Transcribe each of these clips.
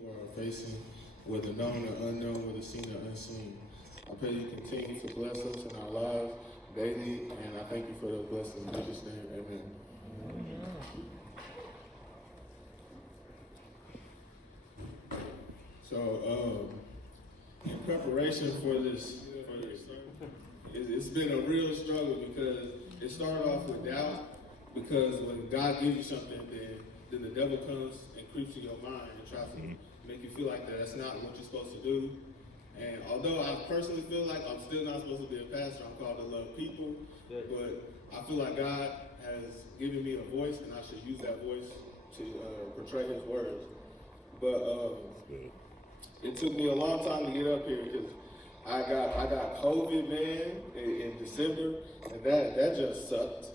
people are facing, whether known or unknown, whether seen or unseen. I pray you continue to bless us in our lives daily, and I thank you for those blessings. In Jesus' name, amen. So, in preparation for this, it's been a real struggle because it started off with doubt. Because when God gives you something, then the devil comes and creeps in your mind and tries to make you feel like that's not what you're supposed to do. And although I personally feel like I'm still not supposed to be a pastor, I'm called to love people. But I feel like God has given me a voice, and I should use that voice to portray His words. But it took me a long time to get up here because I got COVID, man, in December, and that just sucked.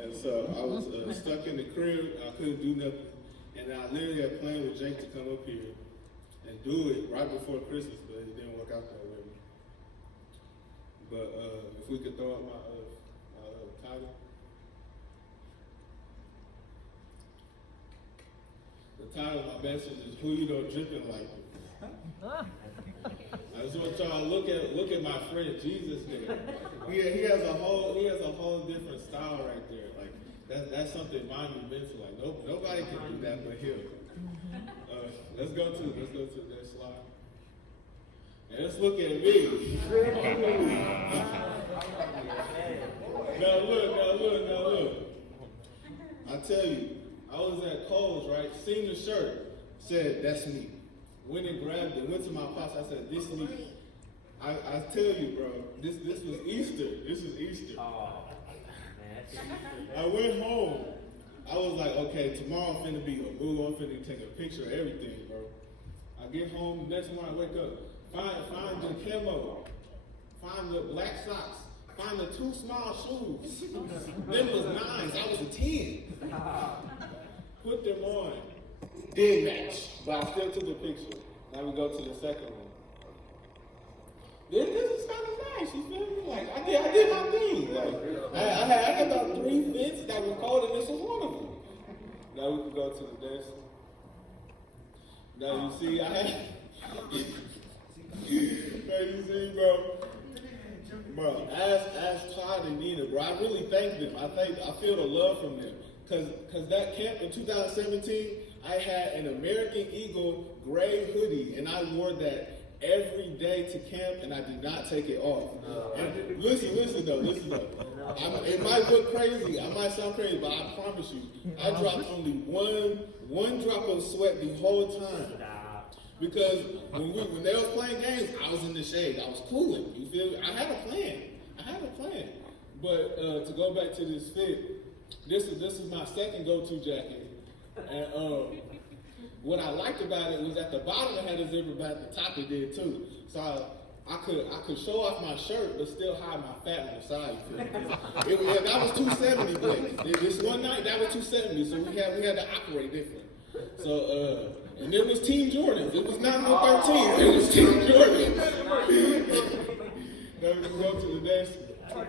And so I was stuck in the crib. I couldn't do nothing. And I literally had planned with Jake to come up here and do it right before Christmas, but it didn't work out that way. But if we could throw up my title. The title of my message is Who You Know Drippin Like. I just want y'all to look at my friend Jesus there. He has a whole different style right there. Like that's something monumental. Like nobody can do that but him. Let's go to the next slide. And let's look at me. Now look. I tell you, I was at Kohl's, right? Seen the shirt, said that's me. Went and grabbed it, went to my pops, I said, this me. I tell you, bro, this was Easter. This is Easter. Oh, man. I went home. I was like, okay, tomorrow I'm finna be a boo. I'm finna take a picture of everything, bro. I get home, the next morning I wake up, find the camo, find the black socks, find the 2 small shoes. Them was 9s, I was a 10. Put them on. Did match, but I still took the picture. Now we go to the second one. This is kind of nice, you feel me? Like, I did my thing. Like, I had about 3 fits that were cold, and this was one of them. Now we can go to the next one. Now you see, I had... Now you see, bro, ask Todd and Nina, bro. I really thank them. I feel the love from them. Because that camp in 2017, I had an American Eagle gray hoodie, and I wore that every day to camp, and I did not take it off. And listen though. It might look crazy, I might sound crazy, but I promise you, I dropped only one drop of sweat the whole time. Because when they was playing games, I was in the shade. I was cooling. You feel me? I had a plan. But to go back to this fit, this is my second go-to jacket. And what I liked about it was at the bottom it had a zipper, but at the top it did too. So I could show off my shirt, but still hide my fat on the side. That was 270, Blake. This one night that was 270, so we had to operate different. So and it was Team Jordans. It was not no 13. It was Team Jordans. Now we can go to the next one.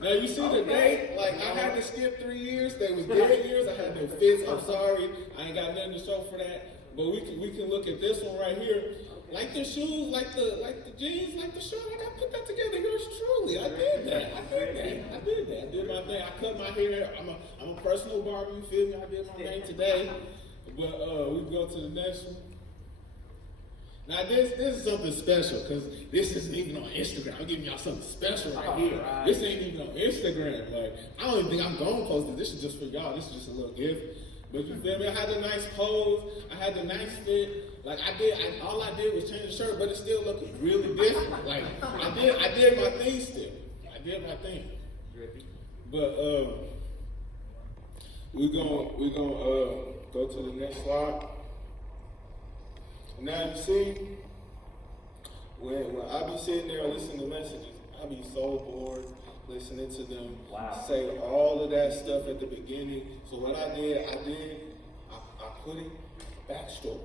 Now you see the date, like I had to skip 3 years. They was dead years. I had no fits. I'm sorry. I ain't got nothing to show for that. But we can look at this one right here. Like the shoes, like the jeans, like the shirt. I got to put that together. Yours truly. I did that. I did my thing. I cut my hair. I'm a personal barber. You feel me? I did my thing today. But we can go to the next one. Now this is something special because this isn't even on Instagram. I'm giving y'all something special right here. Right. This ain't even on Instagram. Like I don't even think I'm gonna post it. This is just for y'all. This is just a little gift. But you feel me? I had a nice pose. I had the nice fit. Like all I did was change the shirt, but it still looked really different. Like I did my thing still. I did my thing. But we gonna go to the next slide. Now you see, when I be sitting there listening to messages, I be so bored listening to them say all of that stuff at the beginning. So what I did, I put it backstory.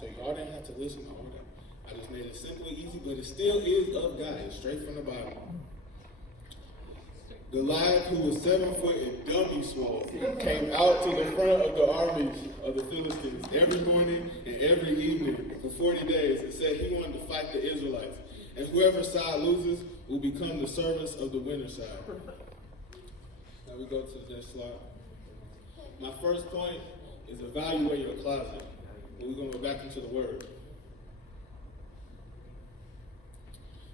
So y'all didn't have to listen to all that. I just made it simple and easy, but it still is of God. It's straight from the Bible. Goliath, who was 7 foot and donkey swole, came out to the front of the armies of the Philistines every morning and every evening for 40 days and said he wanted to fight the Israelites. And whoever side loses will become the servants of the winner side. Now we go to the next slide. My first point is evaluate your closet. And we're going to go back into the word.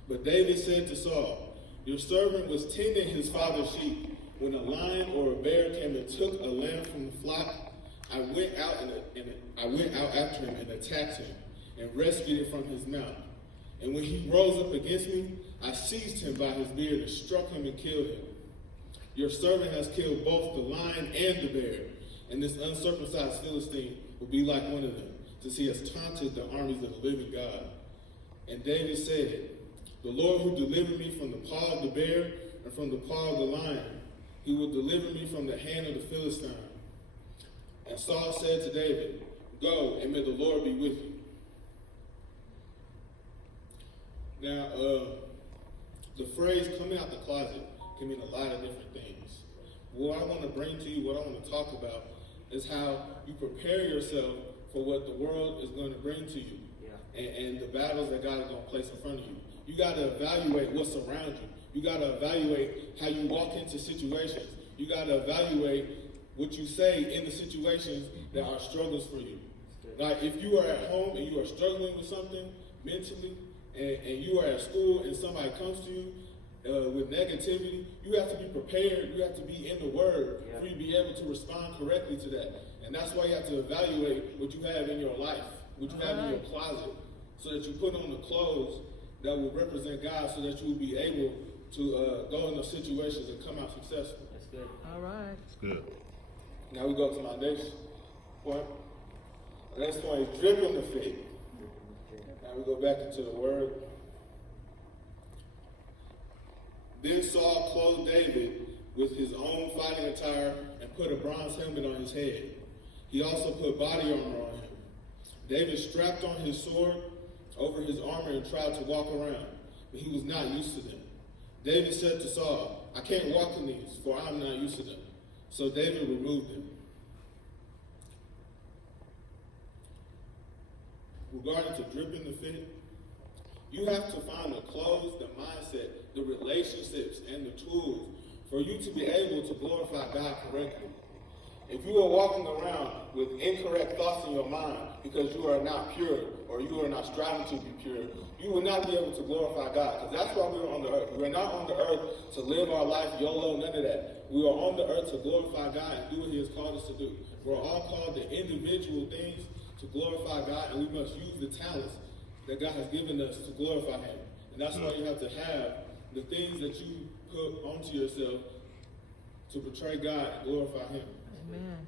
But David said to Saul, your servant was tending his father's sheep. When a lion or a bear came and took a lamb from the flock, I went out after him and attacked him and rescued it from his mouth. And when he rose up against me, I seized him by his beard and struck him and killed him. Your servant has killed both the lion and the bear, and this uncircumcised Philistine will be like one of them, since he has taunted the armies of the living God. And David said, the Lord who delivered me from the paw of the bear and from the paw of the lion, he will deliver me from the hand of the Philistine. And Saul said to David, go, and may the Lord be with you. Now, the phrase coming out the closet can mean a lot of different things. What I want to bring to you, what I want to talk about, is how you prepare yourself for what the world is going to bring to you, and the battles that God is going to place in front of you. You got to evaluate what's around you. You got to evaluate how you walk into situations. You got to evaluate what you say in the situations that are struggles for you. Like if you are at home and you are struggling with something mentally, and you are at school and somebody comes to you with negativity, you have to be prepared. You have to be in the Word for you to be able to respond correctly to that. And that's why you have to evaluate what you have in your life, what you have in your closet, so that you put on the clothes that will represent God, so that you will be able to go in those situations and come out successful. That's good. All right. That's good. Now we go to my next point. The next point is dripping the faith. Now we go back into the word. Then Saul clothed David with his own fighting attire and put a bronze helmet on his head. He also put body armor on him. David strapped on his sword over his armor and tried to walk around, but he was not used to them. David said to Saul, I can't walk in these, for I am not used to them. So David removed them. Regarding to dripping the fit, you have to find the clothes, the mindset, the relationships, and the tools for you to be able to glorify God correctly. If you are walking around with incorrect thoughts in your mind because you are not pure or you are not striving to be pure, you will not be able to glorify God, because that's why we are on the earth. We are not on the earth to live our life YOLO, none of that. We are on the earth to glorify God and do what He has called us to do. We're all called to individual things to glorify God, and we must use the talents that God has given us to glorify Him. And that's why you have to have the things that you put onto yourself to portray God and glorify Him. Amen.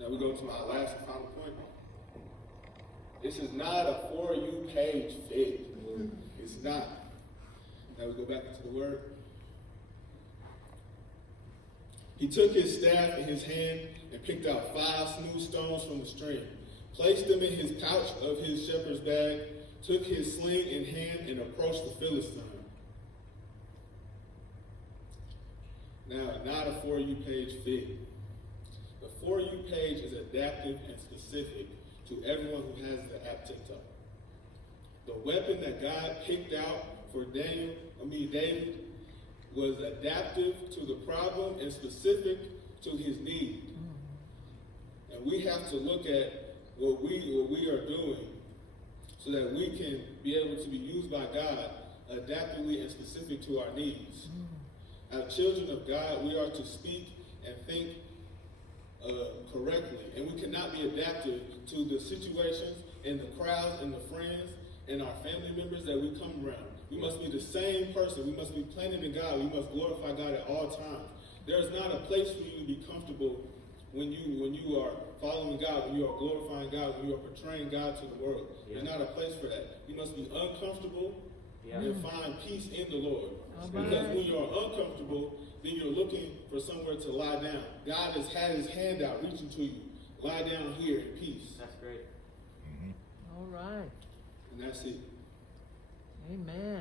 Now we go to my last and final point. This is not a for you page fit. It's not. Now we go back into the word. He took his staff in his hand and picked out 5 smooth stones from the stream, placed them in his pouch of his shepherd's bag, took his sling in hand, and approached the Philistine. Now, not a for you page fit. The for you page is adaptive and specific to everyone who has the app TikTok. The weapon that God picked out for David, was adaptive to the problem and specific to his need. And we have to look at what we are doing so that we can be able to be used by God adaptively and specific to our needs. As children of God, we are to speak and think correctly, and we cannot be adaptive to the situations and the crowds and the friends and our family members that we come around. We must be the same person. We must be planted in God. We must glorify God at all times. There is not a place for you to be comfortable when you are following God, when you are glorifying God, when you are portraying God to the world. There's not a place for that. You must be uncomfortable and find peace in the Lord. Because when you're uncomfortable, then you're looking for somewhere to lie down. God has had His hand out reaching to you. Lie down here in peace. That's great. All right. And that's it. Amen.